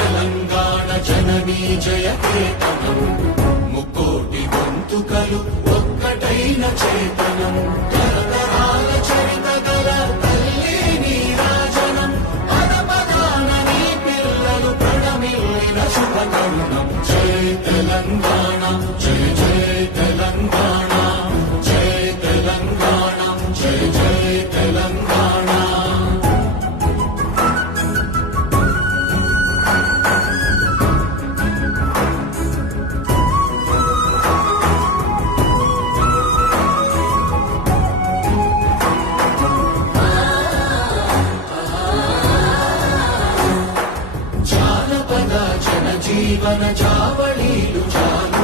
తెలంగాణ జననీ జయకేతనం ముక్కోటి గొంతుకలు ఒక్కటైన చేతనం తరతరాల చరిత గల తల్లి నీరాజనం పదపదాన నీ పిల్లలు ప్రణమిల్లిన శుభకరుణం జయ తెలంగాణ జయ జయ తెలంగాణ జయ తెలంగాణ జయ జయ తెలంగాణ జీవన చావళీలు చాలు